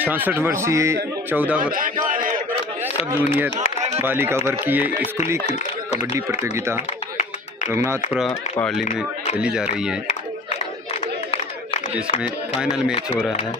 छाछठ वर्षीय 14 सब जूनियर बालिका वर्ग की ये स्कूली कबड्डी प्रतियोगिता रघुनाथपुरा पार्ली में खेली जा रही है, जिसमें फाइनल मैच हो रहा है।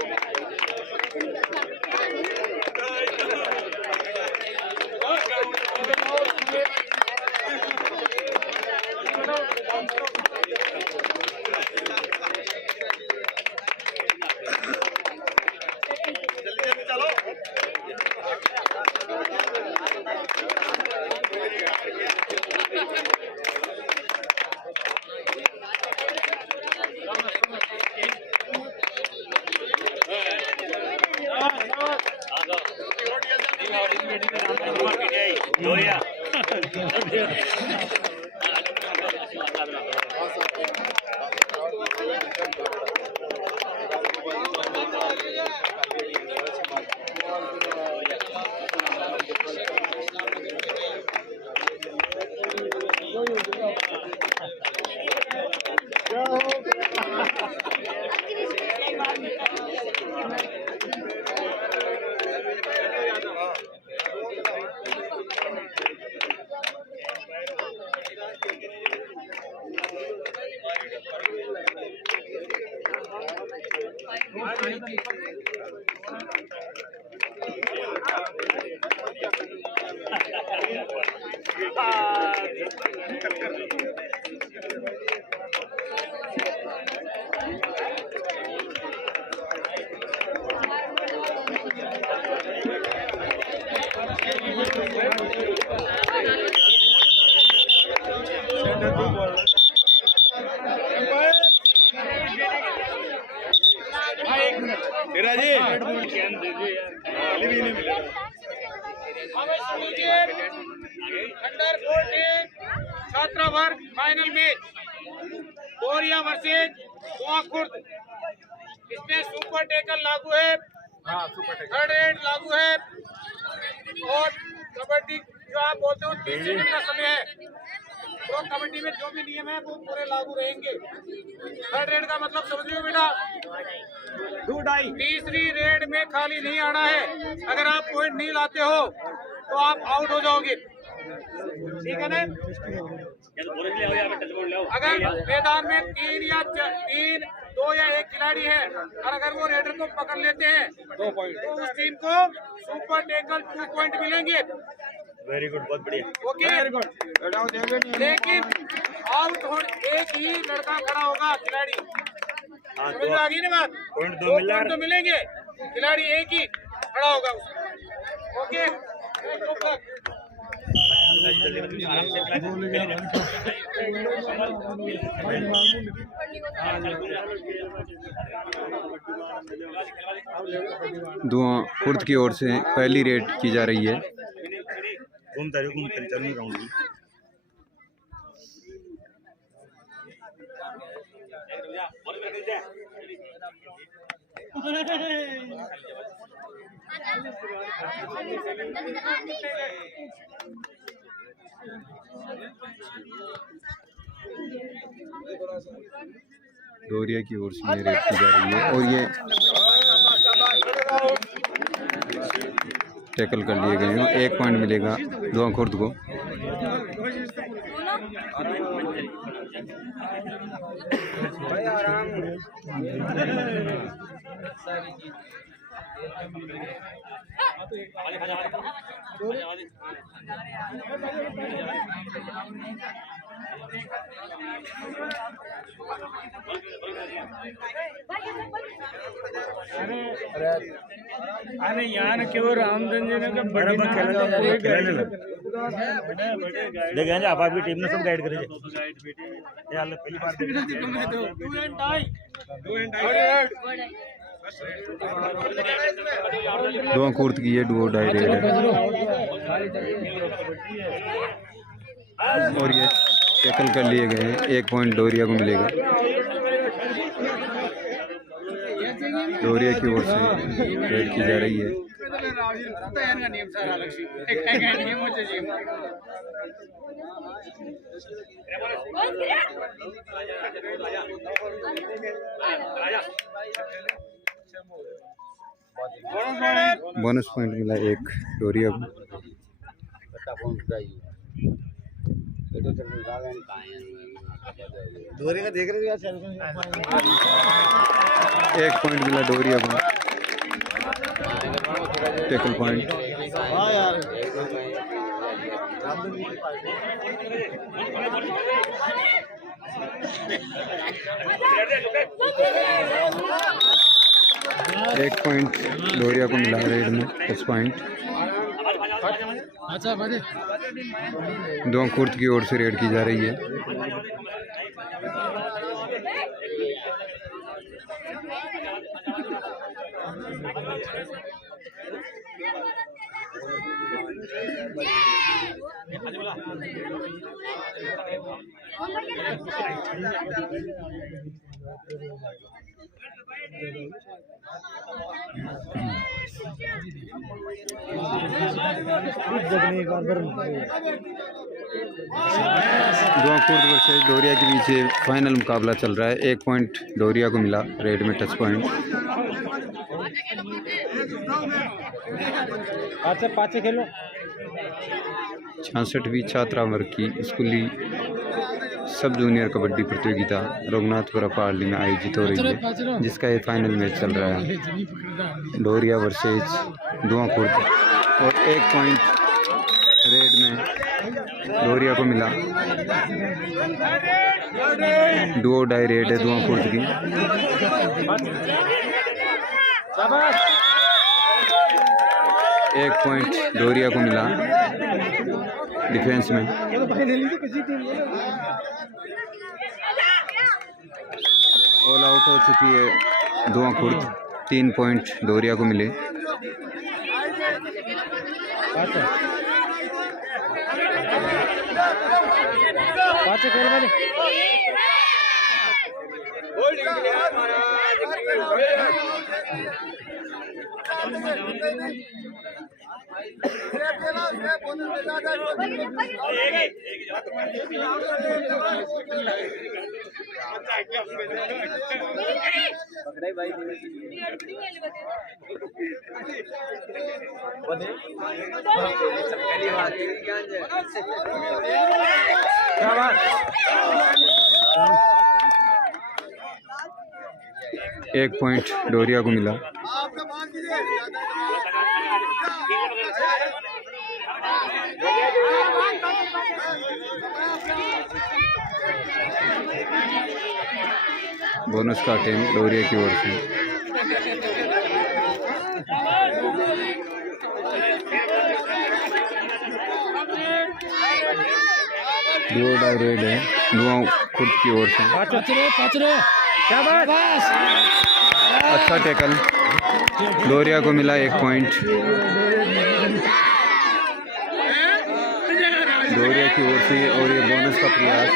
अंडर 14 छात्रा वर्ग फाइनल मैच बोरिया वर्सेज कुआंखुर्द। इसमें सुपर टेकल लागू है, थर्ड एड लागू है और कबड्डी जो आप बोलते हो 30 सेकंड का समय है। तो कबड्डी में जो भी नियम है वो पूरे लागू रहेंगे। थर्ड रेड का मतलब समझिए बेटा, तीसरी रेड में खाली नहीं आना है। अगर आप पॉइंट नहीं लाते हो तो आप आउट हो जाओगे, ठीक है ना। अगर मैदान में 2 या 1 खिलाड़ी है और अगर वो रेडर को पकड़ लेते हैं 2 पॉइंट, तो उस टीम को सुपर टेकल 2 पॉइंट मिलेंगे। वेरी गुड, बहुत बढ़िया, ओके। लेकिन आउट हो एक ही लड़का खड़ा होगा खिलाड़ी, समझ में आ गई ना बात। पॉइंट 2 तो मिलेंगे, खिलाड़ी एक ही खड़ा होगा उसमें, ओके। कुआंखुर्द की ओर से पहली रेड की जा रही है। घूमता चल राउंड में। डोरिया की ओर से रेड की जा रही है और ये टैकल कर लिए गए हैं। 1 पॉइंट मिलेगा कुआंखुर्द को। अरे यहाँ केवल रामचंद्र जी ने बड़ा देखें आप आपकी टीम ने सब गाइड करेंगे। पहली बार कुआंखुर्द की ये डुओ डाई रेड है और ये टैकल कर लिए गए हैं। 1 पॉइंट डोरिया को मिलेगा। डोरिया की ओर से रेड की जा रही है। बोनस पॉइंट मिला एक डोरिया को। एक पॉइंट मिला डोरिया को, टैकल पॉइंट। एक पॉइंट डोरिया को मिला रेड में, 10 पॉइंट। दो कुर्द की ओर से रेड की जा रही है। कुर्द वर्सेस डोरिया के बीच फाइनल मुकाबला चल रहा है। एक पॉइंट डोरिया को मिला रेड में, टच पॉइंट। खेलो 66वीं छात्रा वर्ग की स्कूली सब जूनियर कबड्डी प्रतियोगिता रघुनाथपुरा पार्ली में आयोजित हो रही है, जिसका ये फाइनल मैच चल रहा है। डोरिया वर्सेज दुआ कुर्द, और एक पॉइंट रेड में डोरिया को मिला। डुओ डाई रेड है दुआ कुर्द की। एक पॉइंट डोरिया को मिला डिफेंस में। ऑल आउट हो चुकी है दुआ कुर्द, 3 पॉइंट डोरिया को मिले। एक पॉइंट डोरिया को मिला। बोनस का अटेम्प्ट डोरिया की ओर से। दुआ डाई रेड है दुआ खुद की ओर से। अच्छा टैकल डोरिया को मिला, 1 पॉइंट डोरिया की ओर से। और ये बोनस का प्रयास।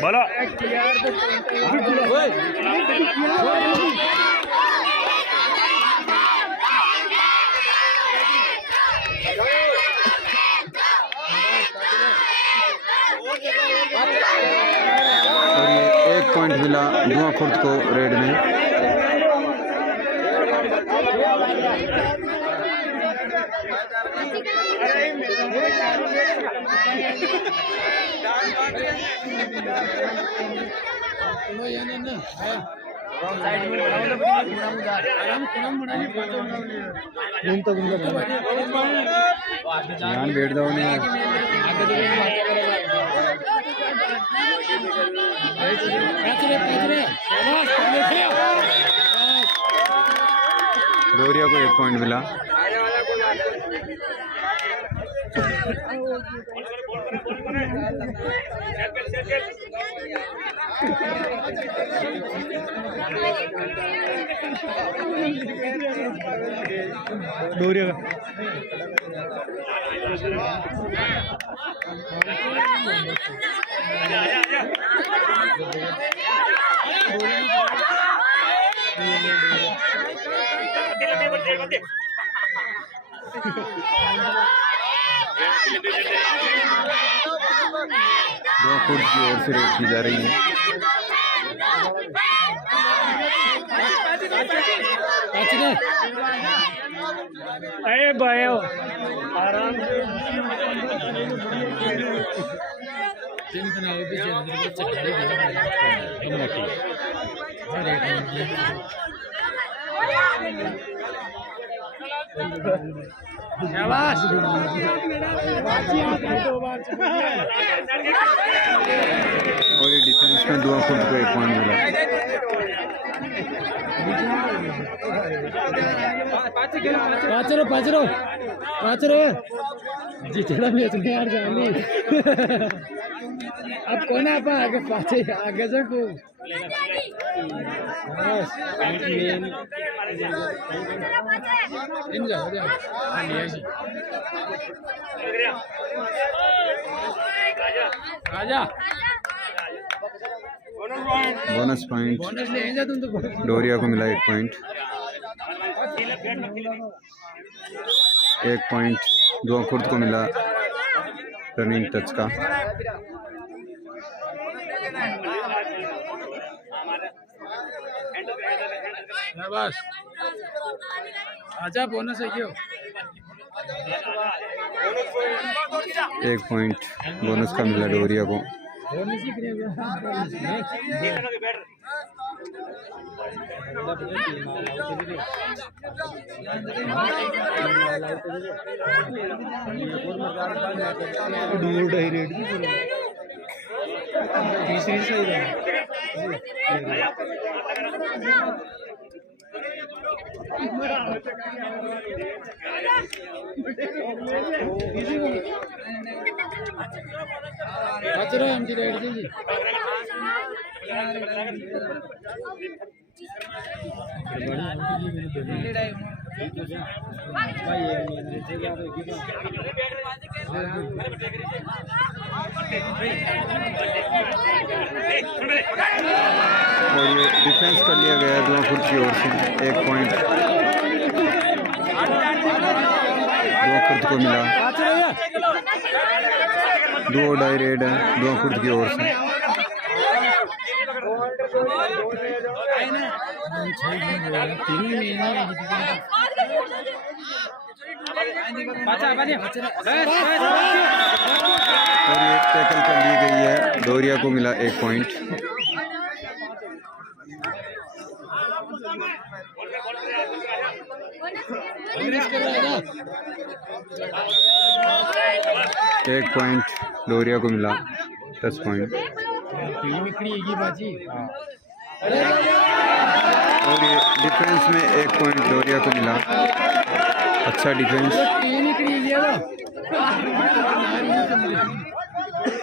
बोलो और ये 1 पॉइंट मिला दुआ खुर्द को रेड में। ध्यान बैठ जाओ डोरिया को 1 पॉइंट मिला। डोरिया का दो फुट की ओर से रेड की जा रही है। अरे भाई आराम से शाबाश और ये डिफेंस में 2 फुट को 1 पॉइंट मिला। पाचरो जितना मैच में यार जानी अब कौन आप आगे पाचे आगे से को बस इन जाओ राजा बोनस पॉइंट ले जा तुम तो डोरिया को मिला 1 पॉइंट। 1 पॉइंट 2 फुट को मिला रनिंग टच का। बस आजा बोनस है क्यों 1 पॉइंट बोनस का मिला डोरिया को। बोनस ही करेगा तीसरी सही है एमटी राइट जी और ये डिफेंस कर लिया गया 2 फुट की ओर से। 1 पॉइंट 2 फुट को मिला। 2 डाई रेड है 2 फुट की ओर से। और ये टैकल कर ली गई है डोरिया को मिला 1 पॉइंट। एक पॉइंट डोरिया को मिला 10 पॉइंट। और ये डिफेंस में 1 पॉइंट डोरिया को मिला। अच्छा डिफेंस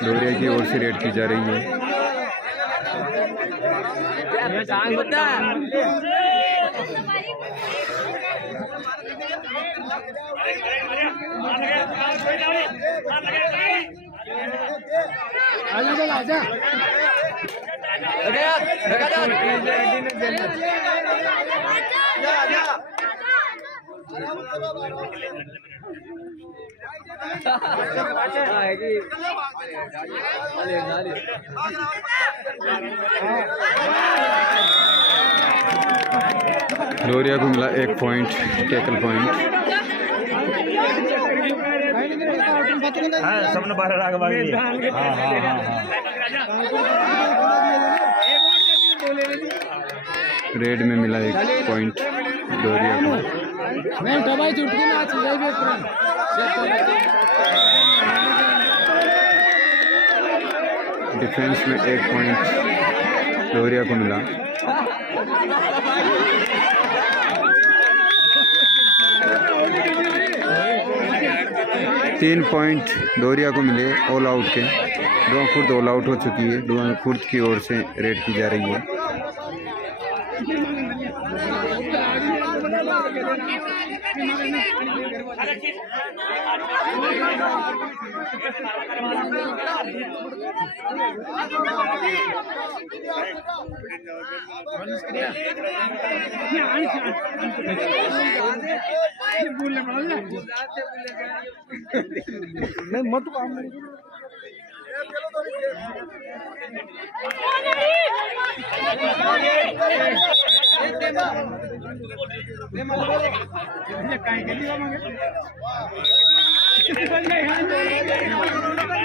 डोरिया की ओर से रेड की जा रही है। आजा डोरिया को मिला 1 पॉइंट टैकल पॉइंट। हाँ सबने बाहर आगे भाग लिया। हाँ हाँ हाँ रेड में मिला 1 पॉइंट डोरिया को। मैं दवाई चुटकी ना चीज़ भी डिफेंस में 1 पॉइंट डोरिया को मिला। 3 पॉइंट डोरिया को मिले ऑल आउट के। दुआ खुर्द ऑल आउट हो चुकी है। दुआ खुर्द की ओर से रेड की जा रही है।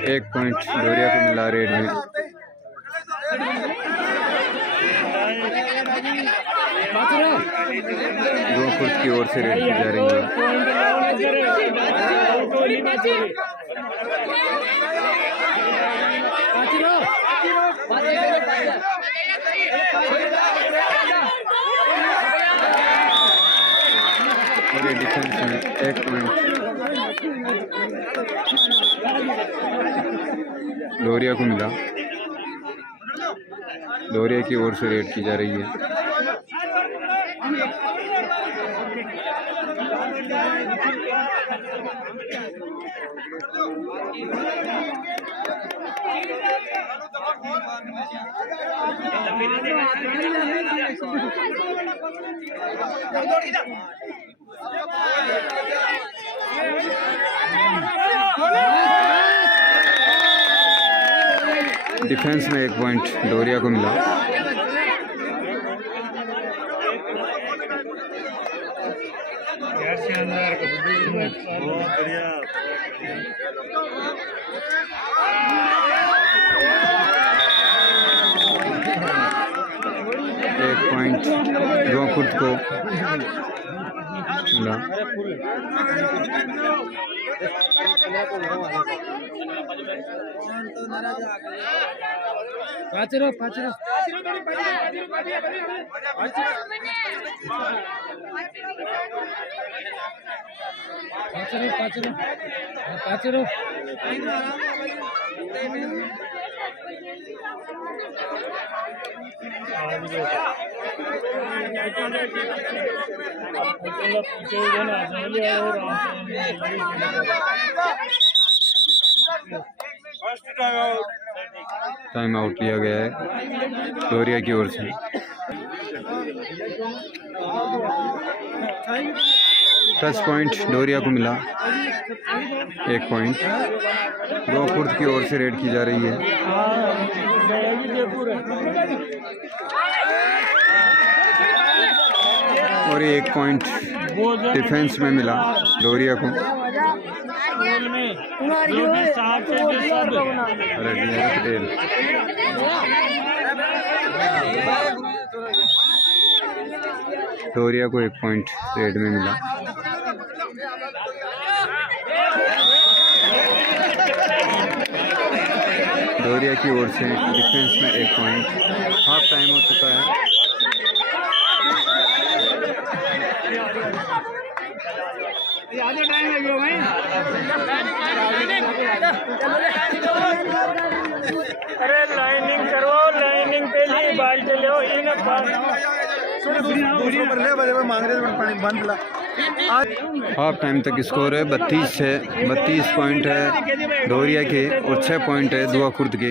एक पॉइंट डोरिया को मिला रेड में। दो खुर्द की ओर से रेड की जा रही है। और ये डिफेंस में 1 पॉइंट डोरिया को मिला। डोरिया की ओर से रेड की जा रही है। डिफेंस में 1 पॉइंट डोरिया को मिला। बहुत बढ़िया। एक पॉइंट दुआ खुर्द को मिला। टाइम आउट लिया गया है डोरिया की ओर से। टच पॉइंट डोरिया को मिला। 1 पॉइंट दो खुर्द की ओर से रेड की जा रही है। और 1 पॉइंट डिफेंस में मिला डोरिया को। डोरिया को 1 पॉइंट रेड में मिला। डोरिया की ओर से डिफेंस में 1 पॉइंट। हाफ टाइम हो चुका है। अरे लाइनिंग करो, लाइनिंग पे नहीं बाल चले हो इन हाफ टाइम तक स्कोर है 32 पॉइंट है डोरिया के और 6 पॉइंट है दुआ खुर्द के।